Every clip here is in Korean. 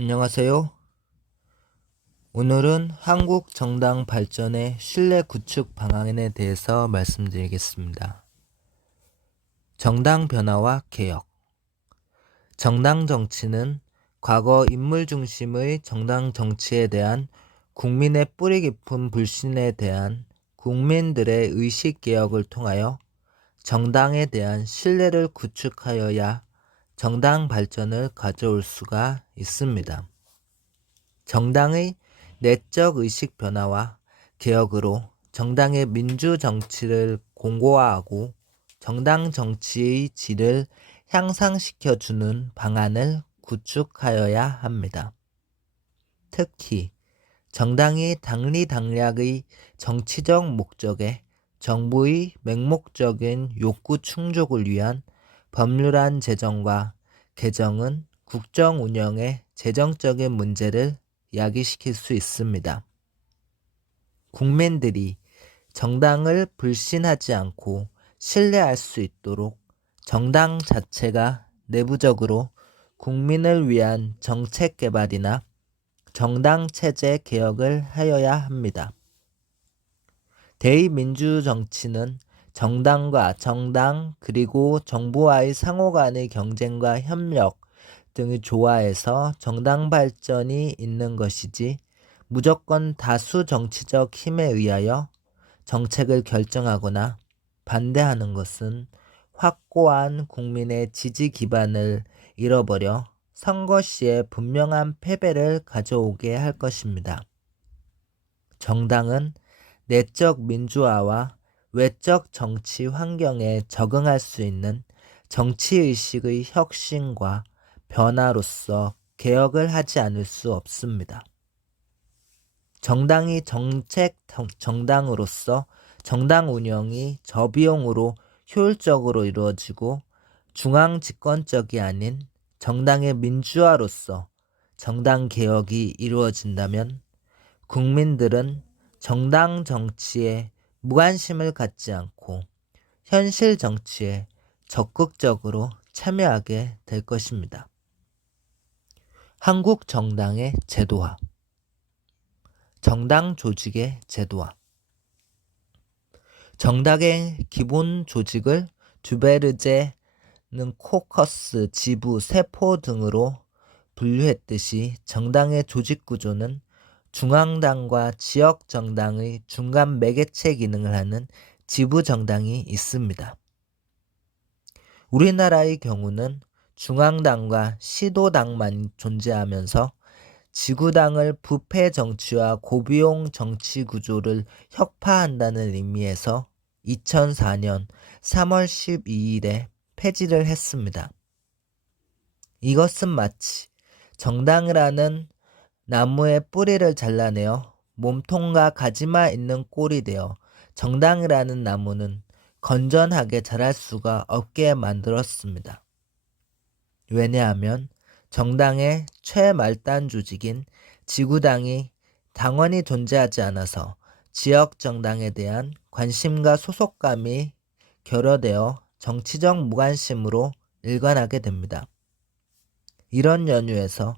안녕하세요. 오늘은 한국 정당 발전의 신뢰 구축 방안에 대해서 말씀드리겠습니다. 정당 변화와 개혁. 정당 정치는 과거 인물 중심의 정당 정치에 대한 국민의 뿌리 깊은 불신에 대한 국민들의 의식 개혁을 통하여 정당에 대한 신뢰를 구축하여야 정당 발전을 가져올 수가 있습니다. 정당의 내적 의식 변화와 개혁으로 정당의 민주 정치를 공고화하고 정당 정치의 질을 향상시켜주는 방안을 구축하여야 합니다. 특히 정당이 당리당략의 정치적 목적에 정부의 맹목적인 욕구 충족을 위한 법률안 제정과 개정은 국정 운영의 재정적인 문제를 야기시킬 수 있습니다. 국민들이 정당을 불신하지 않고 신뢰할 수 있도록 정당 자체가 내부적으로 국민을 위한 정책 개발이나 정당 체제 개혁을 하여야 합니다. 대의민주 정치는 정당과 정당 그리고 정부와의 상호 간의 경쟁과 협력 등을 조화해서 정당 발전이 있는 것이지 무조건 다수 정치적 힘에 의하여 정책을 결정하거나 반대하는 것은 확고한 국민의 지지 기반을 잃어버려 선거 시에 분명한 패배를 가져오게 할 것입니다. 정당은 내적 민주화와 외적 정치 환경에 적응할 수 있는 정치의식의 혁신과 변화로서 개혁을 하지 않을 수 없습니다. 정당이 정책 정당으로서 정당 운영이 저비용으로 효율적으로 이루어지고 중앙 집권적이 아닌 정당의 민주화로서 정당 개혁이 이루어진다면 국민들은 정당 정치에 무관심을 갖지 않고 현실 정치에 적극적으로 참여하게 될 것입니다. 한국 정당의 제도화. 정당 조직의 제도화. 정당의 기본 조직을 듀베르제는 코커스, 지부, 세포 등으로 분류했듯이 정당의 조직 구조는 중앙당과 지역정당의 중간 매개체 기능을 하는 지부정당이 있습니다. 우리나라의 경우는 중앙당과 시도당만 존재하면서 지구당을 부패 정치와 고비용 정치 구조를 혁파한다는 의미에서 2004년 3월 12일에 폐지를 했습니다. 이것은 마치 정당을 하는 나무의 뿌리를 잘라내어 몸통과 가지마 있는 꼴이 되어 정당을 하는 나무는 건전하게 자랄 수가 없게 만들었습니다. 왜냐하면 정당의 최말단 조직인 지구당이 당원이 존재하지 않아서 지역 정당에 대한 관심과 소속감이 결여되어 정치적 무관심으로 일관하게 됩니다. 이런 연유에서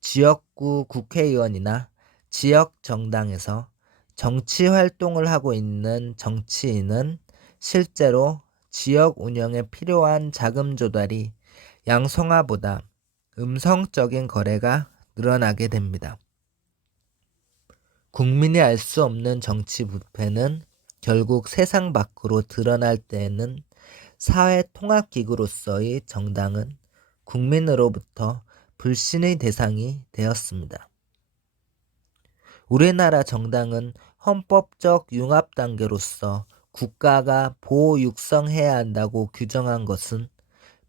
지역구 국회의원이나 지역 정당에서 정치 활동을 하고 있는 정치인은 실제로 지역 운영에 필요한 자금 조달이 양성화보다 음성적인 거래가 늘어나게 됩니다. 국민이 알 수 없는 정치 부패는 결국 세상 밖으로 드러날 때에는 사회통합기구로서의 정당은 국민으로부터 불신의 대상이 되었습니다. 우리나라 정당은 헌법적 융합단계로서 국가가 보호 육성해야 한다고 규정한 것은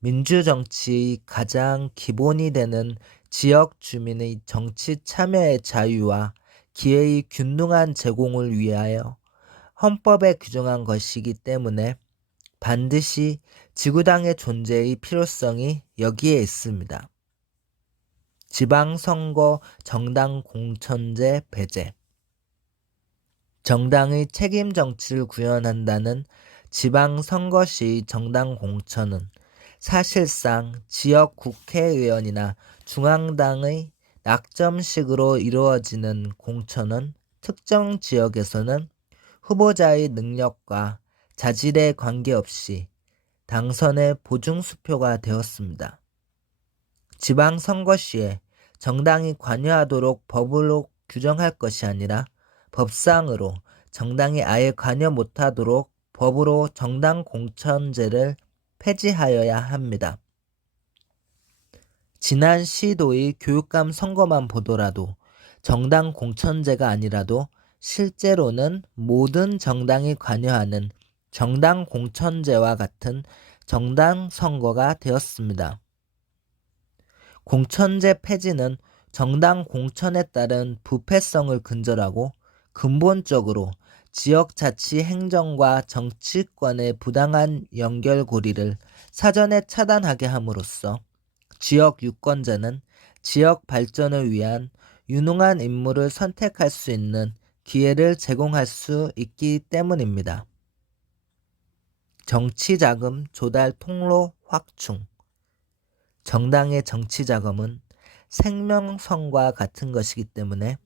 민주정치의 가장 기본이 되는 지역 주민의 정치 참여의 자유와 기회의 균등한 제공을 위하여 헌법에 규정한 것이기 때문에 반드시 지구당의 존재의 필요성이 여기에 있습니다. 지방선거 정당 공천제 배제. 정당의 책임 정치를 구현한다는 지방선거 시 정당 공천은 사실상 지역 국회의원이나 중앙당의 낙점식으로 이루어지는 공천은 특정 지역에서는 후보자의 능력과 자질에 관계없이 당선의 보증수표가 되었습니다. 지방선거 시에 정당이 관여하도록 법으로 규정할 것이 아니라 법상으로 정당이 아예 관여 못하도록 법으로 정당 공천제를 폐지하여야 합니다. 지난 시도의 교육감 선거만 보더라도 정당 공천제가 아니라도 실제로는 모든 정당이 관여하는 정당 공천제와 같은 정당 선거가 되었습니다. 공천제 폐지는 정당 공천에 따른 부패성을 근절하고 근본적으로 지역자치 행정과 정치권의 부당한 연결고리를 사전에 차단하게 함으로써 지역 유권자는 지역 발전을 위한 유능한 인물을 선택할 수 있는 기회를 제공할 수 있기 때문입니다. 정치자금 조달 통로 확충. 정당의 정치자금은 생명선과 같은 것이기 때문에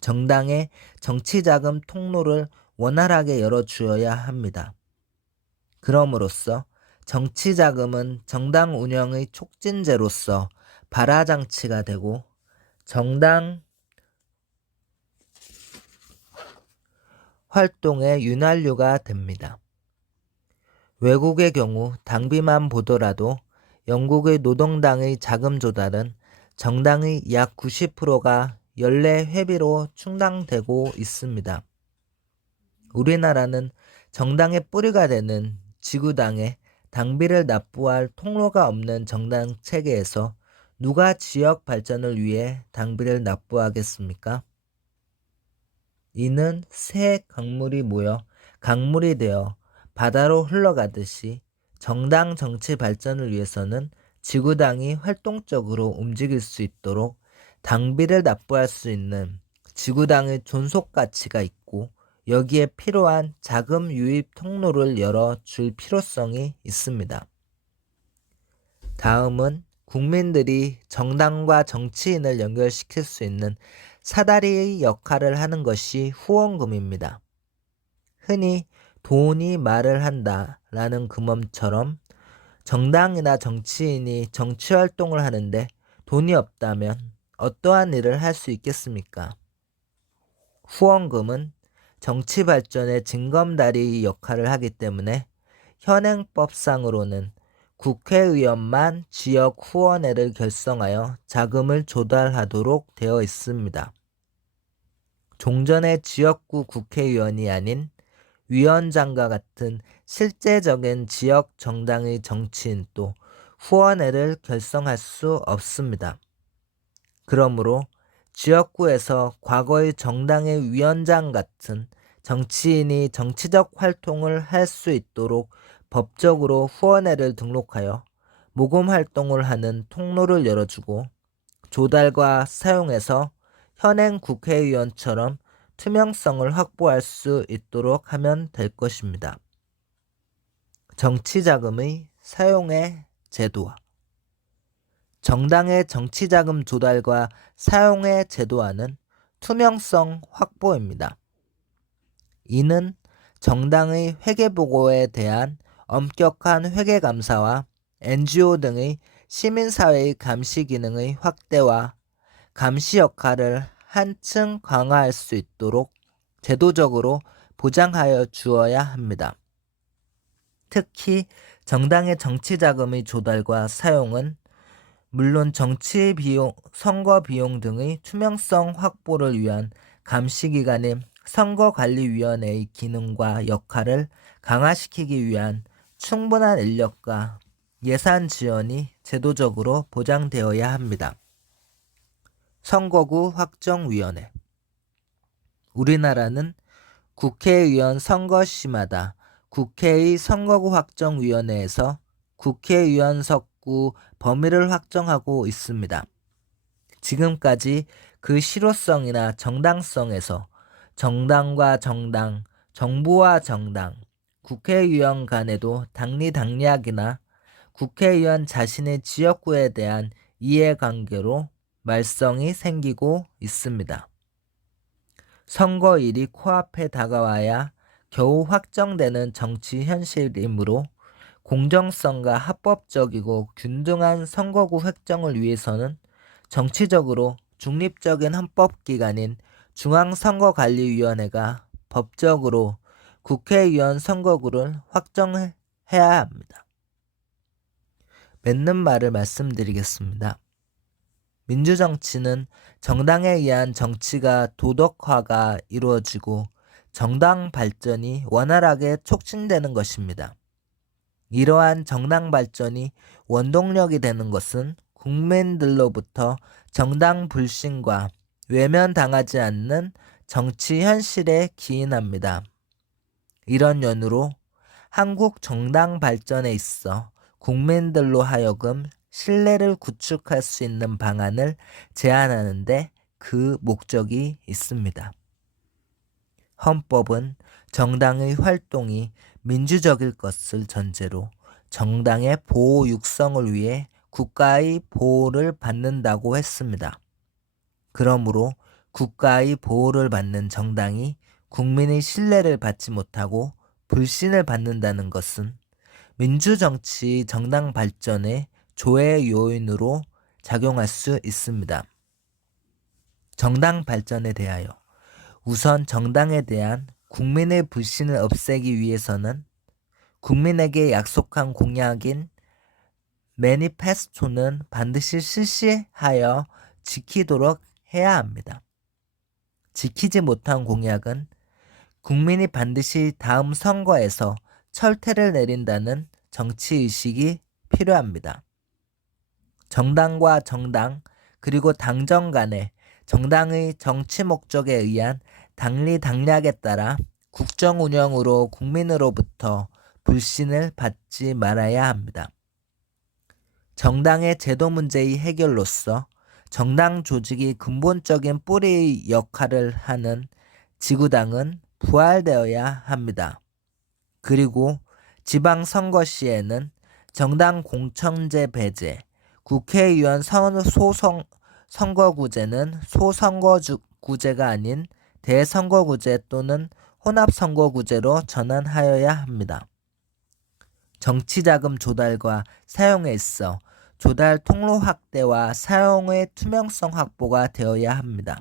정당의 정치자금 통로를 원활하게 열어주어야 합니다. 그럼으로써 정치자금은 정당 운영의 촉진제로서 발화장치가 되고 정당 활동의 윤활유가 됩니다. 외국의 경우 당비만 보더라도 영국의 노동당의 자금 조달은 정당의 약 90%가 연례 회비로 충당되고 있습니다. 우리나라는 정당의 뿌리가 되는 지구당에 당비를 납부할 통로가 없는 정당 체계에서 누가 지역 발전을 위해 당비를 납부하겠습니까? 이는 새 강물이 모여 강물이 되어 바다로 흘러가듯이 정당 정치 발전을 위해서는 지구당이 활동적으로 움직일 수 있도록 당비를 납부할 수 있는 지구당의 존속 가치가 있고 여기에 필요한 자금 유입 통로를 열어줄 필요성이 있습니다. 다음은 국민들이 정당과 정치인을 연결시킬 수 있는 사다리의 역할을 하는 것이 후원금입니다. 흔히 돈이 말을 한다 라는 금엄처럼 정당이나 정치인이 정치활동을 하는데 돈이 없다면 어떠한 일을 할 수 있겠습니까? 후원금은 정치 발전의 징검다리 역할을 하기 때문에 현행법상으로는 국회의원만 지역 후원회를 결성하여 자금을 조달하도록 되어 있습니다. 종전의 지역구 국회의원이 아닌 위원장과 같은 실제적인 지역 정당의 정치인도 후원회를 결성할 수 없습니다. 그러므로 지역구에서 과거의 정당의 위원장 같은 정치인이 정치적 활동을 할 수 있도록 법적으로 후원회를 등록하여 모금 활동을 하는 통로를 열어주고 조달과 사용에서 현행 국회의원처럼 투명성을 확보할 수 있도록 하면 될 것입니다. 정치자금의 사용의 제도화. 정당의 정치자금 조달과 사용의 제도화는 투명성 확보입니다. 이는 정당의 회계보고에 대한 엄격한 회계감사와 NGO 등의 시민사회의 감시 기능의 확대와 감시 역할을 한층 강화할 수 있도록 제도적으로 보장하여 주어야 합니다. 특히 정당의 정치자금의 조달과 사용은 물론 정치 비용, 선거 비용 등의 투명성 확보를 위한 감시기관인 선거관리위원회의 기능과 역할을 강화시키기 위한 충분한 인력과 예산 지원이 제도적으로 보장되어야 합니다. 선거구 확정위원회. 우리나라는 국회의원 선거 시마다 국회의 선거구 확정위원회에서 국회의원 석구 범위를 확정하고 있습니다. 지금까지 그 실효성이나 정당성에서 정당과 정당, 정부와 정당, 국회의원 간에도 당리당략이나 국회의원 자신의 지역구에 대한 이해관계로 말썽이 생기고 있습니다. 선거일이 코앞에 다가와야 겨우 확정되는 정치 현실이므로 공정성과 합법적이고 균등한 선거구 획정을 위해서는 정치적으로 중립적인 헌법기관인 중앙선거관리위원회가 법적으로 국회의원 선거구를 확정해야 합니다. 맞는 말을 말씀드리겠습니다. 민주정치는 정당에 의한 정치가 도덕화가 이루어지고 정당 발전이 원활하게 촉진되는 것입니다. 이러한 정당 발전이 원동력이 되는 것은 국민들로부터 정당 불신과 외면당하지 않는 정치 현실에 기인합니다. 이런 연유로 한국 정당 발전에 있어 국민들로 하여금 신뢰를 구축할 수 있는 방안을 제안하는데 그 목적이 있습니다. 헌법은 정당의 활동이 민주적일 것을 전제로 정당의 보호 육성을 위해 국가의 보호를 받는다고 했습니다. 그러므로 국가의 보호를 받는 정당이 국민의 신뢰를 받지 못하고 불신을 받는다는 것은 민주정치 정당 발전의 조회 요인으로 작용할 수 있습니다. 정당 발전에 대하여 우선 정당에 대한 국민의 불신을 없애기 위해서는 국민에게 약속한 공약인 매니페스토는 반드시 실시하여 지키도록 해야 합니다. 지키지 못한 공약은 국민이 반드시 다음 선거에서 철퇴를 내린다는 정치의식이 필요합니다. 정당과 정당 그리고 당정 간에 정당의 정치 목적에 의한 당리당략에 따라 국정 운영으로 국민으로부터 불신을 받지 말아야 합니다. 정당의 제도 문제의 해결로서 정당 조직이 근본적인 뿌리의 역할을 하는 지구당은 부활되어야 합니다. 그리고 지방선거 시에는 정당 공천제 배제, 국회의원 선거구제는 소선거구제가 아닌 대선거구제 또는 혼합선거구제로 전환하여야 합니다. 정치자금 조달과 사용에 있어 조달 통로 확대와 사용의 투명성 확보가 되어야 합니다.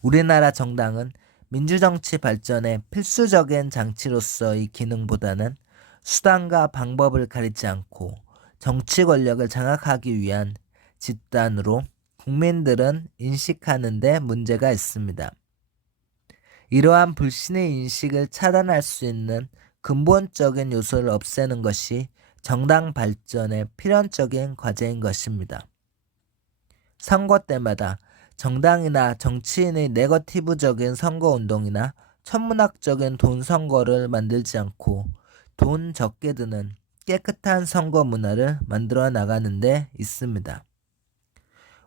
우리나라 정당은 민주정치 발전의 필수적인 장치로서의 기능보다는 수단과 방법을 가리지 않고 정치 권력을 장악하기 위한 집단으로 국민들은 인식하는 데 문제가 있습니다. 이러한 불신의 인식을 차단할 수 있는 근본적인 요소를 없애는 것이 정당 발전의 필연적인 과제인 것입니다. 선거 때마다 정당이나 정치인의 네거티브적인 선거운동이나 천문학적인 돈 선거를 만들지 않고 돈 적게 드는 깨끗한 선거 문화를 만들어 나가는 데 있습니다.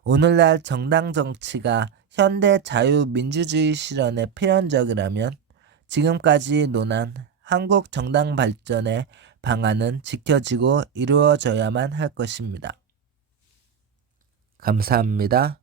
오늘날 정당 정치가 현대 자유민주주의 실현에 필연적이라면 지금까지 논한 한국 정당 발전의 방안은 지켜지고 이루어져야만 할 것입니다. 감사합니다.